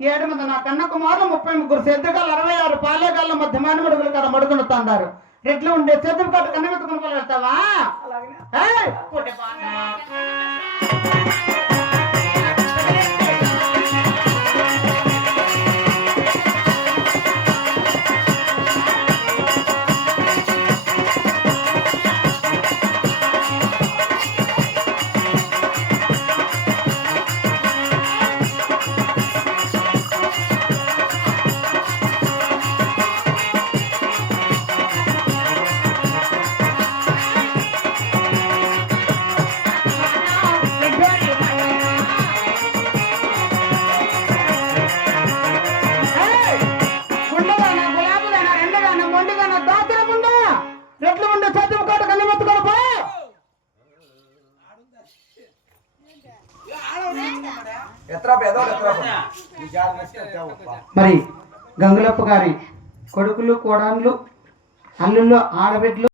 ఏడు మంది నా కన్న కుమారు ముప్పై ముగ్గురు సెద్దుగాలు అరవై ఆరు పాలేగాళ్ళ మధ్య మానవుడుగులు కదా మడుగునుతాండారు రెట్లు ఉండే సెద్దు కాటు కన్న మెత్తుకుని పొలం వెళ్తావా? ఉండే మరి గంగులప్ప గారి కొడుకులు కోడన్లు అల్లుళ్ళు ఆడబిడ్డలు